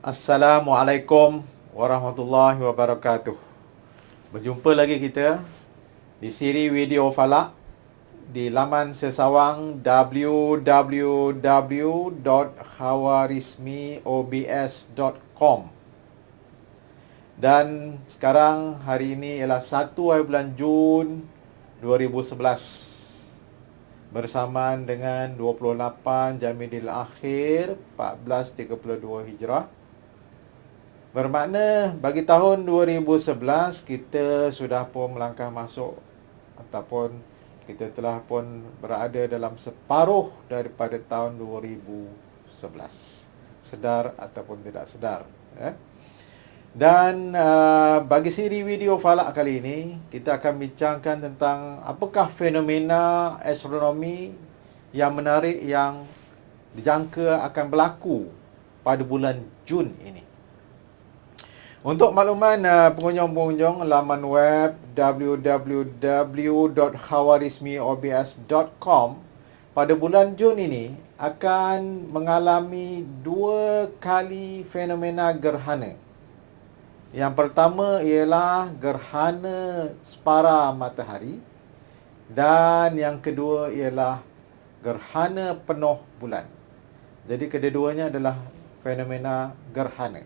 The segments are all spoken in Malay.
Assalamualaikum warahmatullahi wabarakatuh. Berjumpa lagi kita di siri video Falak di laman sesawang www.khawarizmiobs.com. Dan sekarang hari ini ialah 1 hari bulan Jun 2011. Bersamaan dengan 28 Jamadil Akhir 1432 Hijrah. Bermakna bagi tahun 2011 kita sudah pun melangkah masuk ataupun kita telah pun berada dalam separuh daripada tahun 2011. Sedar ataupun tidak sedar. Dan bagi siri video Falak kali ini, kita akan bincangkan tentang apakah fenomena astronomi yang menarik yang dijangka akan berlaku pada bulan Jun ini. Untuk makluman pengunjung-pengunjung, laman web www.khawarizmiobs.com pada bulan Jun ini akan mengalami 2 kali fenomena gerhana. Yang pertama ialah gerhana separa matahari dan yang kedua ialah gerhana penuh bulan. Jadi kedua-duanya adalah fenomena gerhana.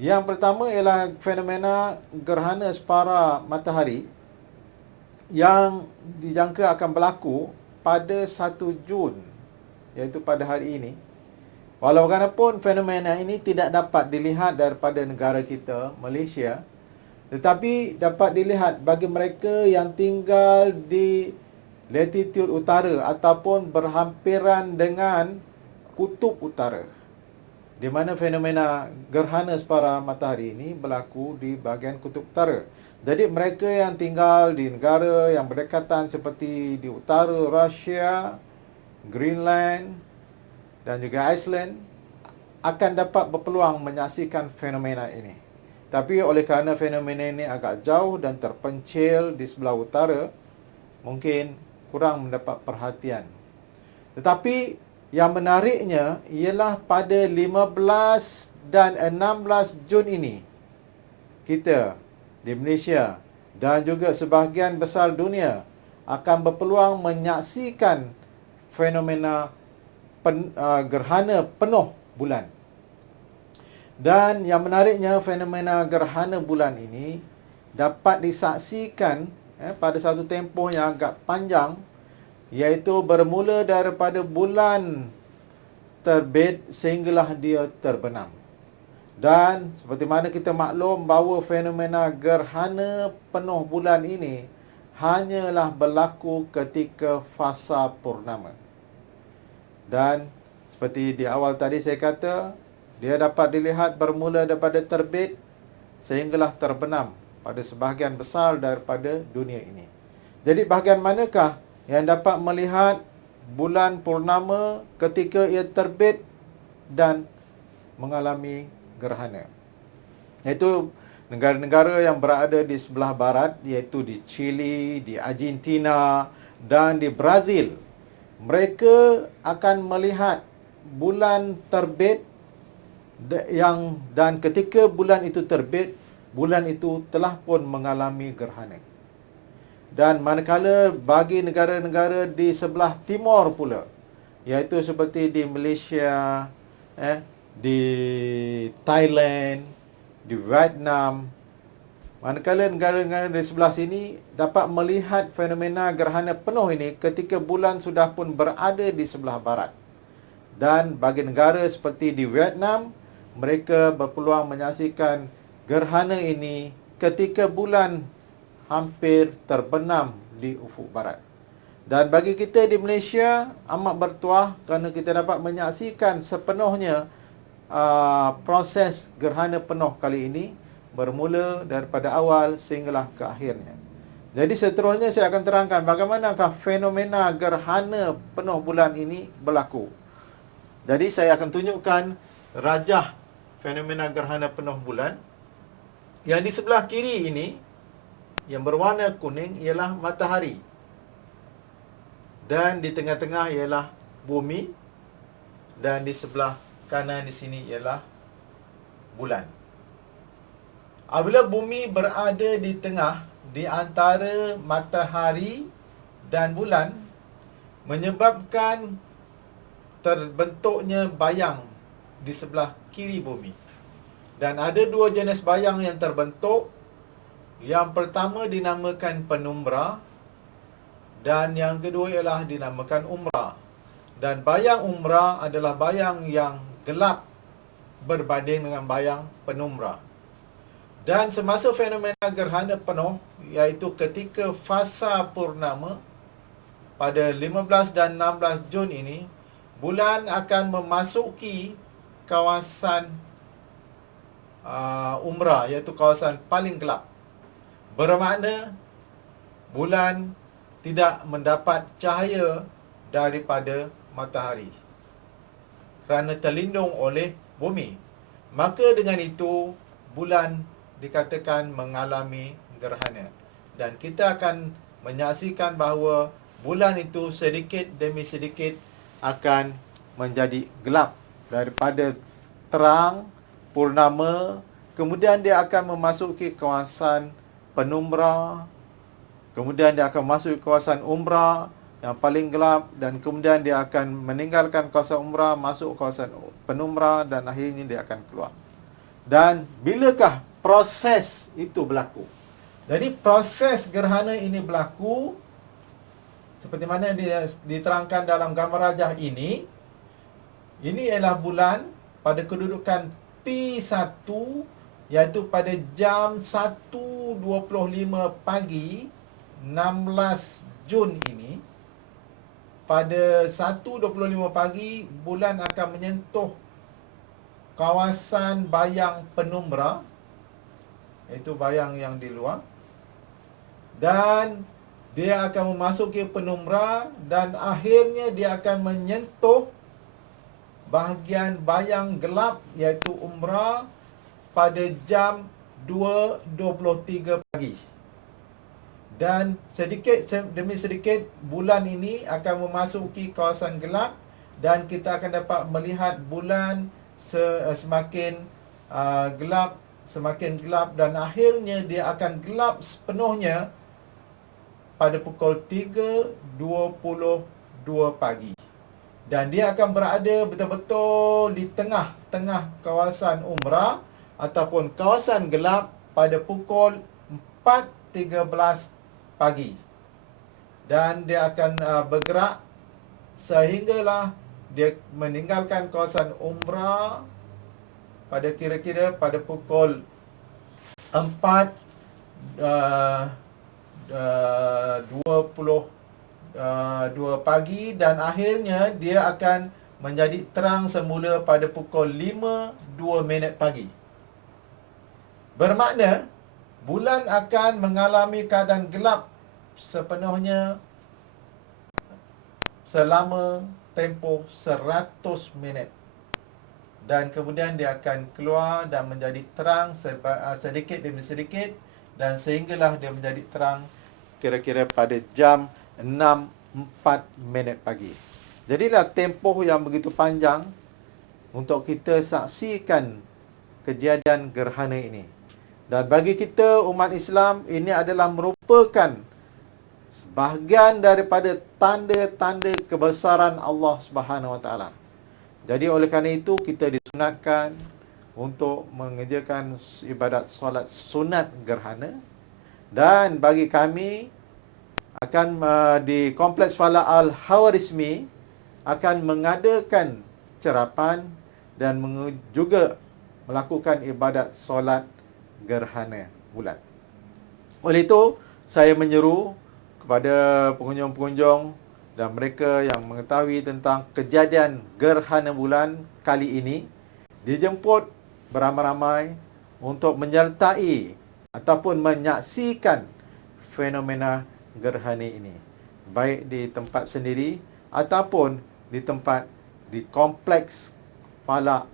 Yang pertama ialah fenomena gerhana separa matahari yang dijangka akan berlaku pada 1 Jun, iaitu pada hari ini. Walaupun fenomena ini tidak dapat dilihat daripada negara kita, Malaysia, tetapi dapat dilihat bagi mereka yang tinggal di latitude utara ataupun berhampiran dengan kutub utara, di mana fenomena gerhana separa matahari ini berlaku di bahagian kutub utara. Jadi mereka yang tinggal di negara yang berdekatan seperti di utara Rusia, Greenland dan juga Iceland akan dapat berpeluang menyaksikan fenomena ini. Tapi oleh kerana fenomena ini agak jauh dan terpencil di sebelah utara, mungkin kurang mendapat perhatian. Tetapi yang menariknya ialah pada 15 dan 16 Jun ini, kita di Malaysia dan juga sebahagian besar dunia akan berpeluang menyaksikan fenomena gerhana penuh bulan. Dan yang menariknya, fenomena gerhana bulan ini dapat disaksikan pada satu tempoh yang agak panjang, iaitu bermula daripada bulan terbit sehinggalah dia terbenam. Dan seperti mana kita maklum bahawa fenomena gerhana penuh bulan ini hanyalah berlaku ketika fasa purnama. Dan seperti di awal tadi saya kata, dia dapat dilihat bermula daripada terbit sehinggalah terbenam pada sebahagian besar daripada dunia ini. Jadi bahagian manakah yang dapat melihat bulan purnama ketika ia terbit dan mengalami gerhana? Iaitu negara-negara yang berada di sebelah barat, iaitu di Chile, di Argentina dan di Brazil. Mereka akan melihat bulan terbit dan ketika bulan itu terbit, bulan itu telah pun mengalami gerhana. Dan manakala bagi negara-negara di sebelah timur pula, iaitu seperti di Malaysia, di Thailand, di Vietnam, manakala negara-negara di sebelah sini dapat melihat fenomena gerhana penuh ini ketika bulan sudah pun berada di sebelah barat. Dan bagi negara seperti di Vietnam, mereka berpeluang menyaksikan gerhana ini ketika bulan hampir terbenam di ufuk barat. Dan bagi kita di Malaysia amat bertuah kerana kita dapat menyaksikan sepenuhnya proses gerhana penuh kali ini bermula daripada awal sehinggalah ke akhirnya. Jadi seterusnya saya akan terangkan bagaimanakah fenomena gerhana penuh bulan ini berlaku. Jadi saya akan tunjukkan rajah fenomena gerhana penuh bulan. Yang di sebelah kiri ini, yang berwarna kuning ialah matahari. Dan di tengah-tengah ialah bumi. Dan di sebelah kanan di sini ialah bulan. Apabila bumi berada di tengah di antara matahari dan bulan, menyebabkan terbentuknya bayang di sebelah kiri bumi. Dan ada dua jenis bayang yang terbentuk. Yang pertama dinamakan penumbra dan yang kedua ialah dinamakan umbra. Dan bayang umbra adalah bayang yang gelap berbanding dengan bayang penumbra. Dan semasa fenomena gerhana penuh, iaitu ketika fasa purnama pada 15 dan 16 Jun ini, bulan akan memasuki kawasan umbra, iaitu kawasan paling gelap. Bermakna bulan tidak mendapat cahaya daripada matahari kerana terlindung oleh bumi. Maka dengan itu bulan dikatakan mengalami gerhana. Dan kita akan menyaksikan bahawa bulan itu sedikit demi sedikit akan menjadi gelap daripada terang purnama, kemudian dia akan memasuki kawasan penumbra, kemudian dia akan masuk ke kawasan umbra yang paling gelap, dan kemudian dia akan meninggalkan kawasan umbra, masuk kawasan penumbra, dan akhirnya dia akan keluar. Dan bilakah proses itu berlaku? Jadi proses gerhana ini berlaku seperti mana diterangkan dalam gambar rajah ini. Ini ialah bulan pada kedudukan P1, iaitu pada jam 1.25 pagi 16 Jun ini. Pada 1.25 pagi, bulan akan menyentuh kawasan bayang penumbra, iaitu bayang yang di luar, dan dia akan memasuki penumbra, dan akhirnya dia akan menyentuh bahagian bayang gelap, iaitu umbra, pada jam 2.23 pagi. Dan sedikit demi sedikit bulan ini akan memasuki kawasan gelap, dan kita akan dapat melihat bulan semakin gelap, dan akhirnya dia akan gelap sepenuhnya pada pukul 3.22 pagi. Dan dia akan berada betul-betul di tengah-tengah kawasan umbra ataupun kawasan gelap pada pukul 4.13 pagi. Dan dia akan bergerak sehinggalah dia meninggalkan kawasan umbra pada kira-kira pada pukul 4.22 pagi, dan akhirnya dia akan menjadi terang semula pada pukul 5.02 pagi. Bermakna bulan akan mengalami keadaan gelap sepenuhnya selama tempoh 100 minit. Dan kemudian dia akan keluar dan menjadi terang sedikit demi sedikit, dan sehinggalah dia menjadi terang kira-kira pada jam 6.04 pagi. Jadilah tempoh yang begitu panjang untuk kita saksikan kejadian gerhana ini. Dan bagi kita umat Islam, ini adalah merupakan bahagian daripada tanda-tanda kebesaran Allah Subhanahu Wa Taala. Jadi oleh kerana itu kita disunatkan untuk mengerjakan ibadat solat sunat gerhana. Dan bagi kami akan di Kompleks Falah Al-Khawarizmi akan mengadakan cerapan dan juga melakukan ibadat solat gerhana bulan. Oleh itu, saya menyeru kepada pengunjung-pengunjung dan mereka yang mengetahui tentang kejadian gerhana bulan kali ini, dijemput beramai-ramai untuk menyertai ataupun menyaksikan fenomena gerhana ini, baik di tempat sendiri ataupun di tempat di Kompleks Falah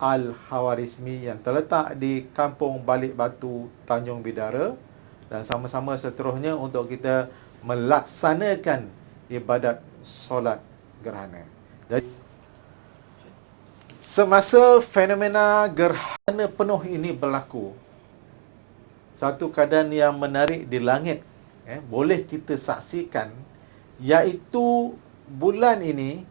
Al-Khawarizmi yang terletak di Kampung Balik Batu, Tanjung Bidara, dan sama-sama seterusnya untuk kita melaksanakan ibadat solat gerhana. Jadi Semasa fenomena gerhana penuh ini berlaku, satu keadaan yang menarik di langit boleh kita saksikan, iaitu bulan ini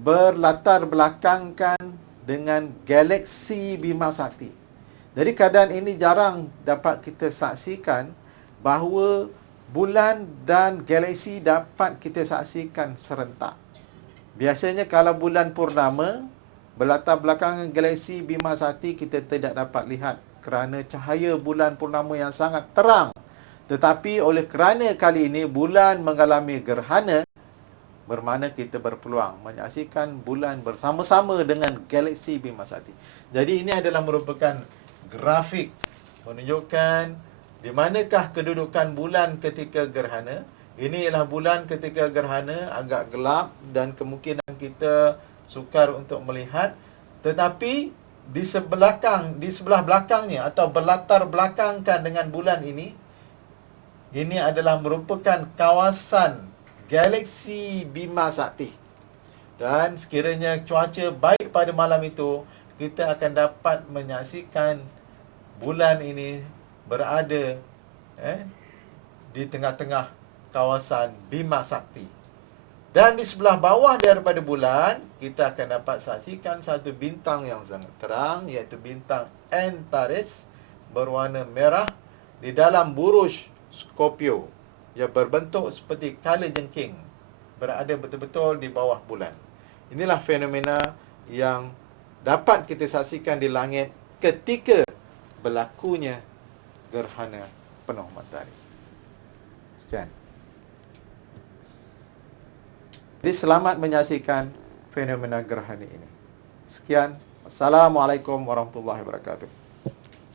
berlatar belakangkan dengan galaksi Bima Sakti. Jadi keadaan ini jarang dapat kita saksikan, bahawa bulan dan galaksi dapat kita saksikan serentak. Biasanya kalau bulan purnama berlatar belakang galaksi Bima Sakti, kita tidak dapat lihat kerana cahaya bulan purnama yang sangat terang. Tetapi oleh kerana kali ini bulan mengalami gerhana, bermakna kita berpeluang menyaksikan bulan bersama-sama dengan galaksi Bima Sakti. Jadi ini adalah merupakan grafik menunjukkan di manakah kedudukan bulan ketika gerhana. Ini ialah bulan ketika gerhana, agak gelap dan kemungkinan kita sukar untuk melihat. Tetapi di sebelah belakangnya atau berlatar belakangkan dengan bulan ini adalah merupakan kawasan galaksi Bima Sakti. Dan sekiranya cuaca baik pada malam itu, kita akan dapat menyaksikan bulan ini berada di tengah-tengah kawasan Bima Sakti. Dan di sebelah bawah daripada bulan, kita akan dapat saksikan satu bintang yang sangat terang, iaitu bintang Antares berwarna merah di dalam buruj Scorpio yang berbentuk seperti kalajengking, berada betul-betul di bawah bulan. Inilah fenomena yang dapat kita saksikan di langit ketika berlakunya gerhana penuh matahari. Sekian. Jadi selamat menyaksikan fenomena gerhana ini. Sekian. Assalamualaikum warahmatullahi wabarakatuh.